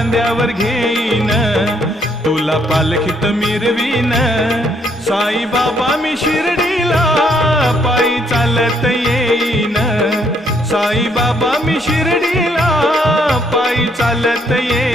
खांद्यावर घेईन, तुला पालखीत मिरवीन. साई बाबा मी शिर्डीला पायी चालत येईन, साई बाबा मी शिर्डीला पायी चालत येईन.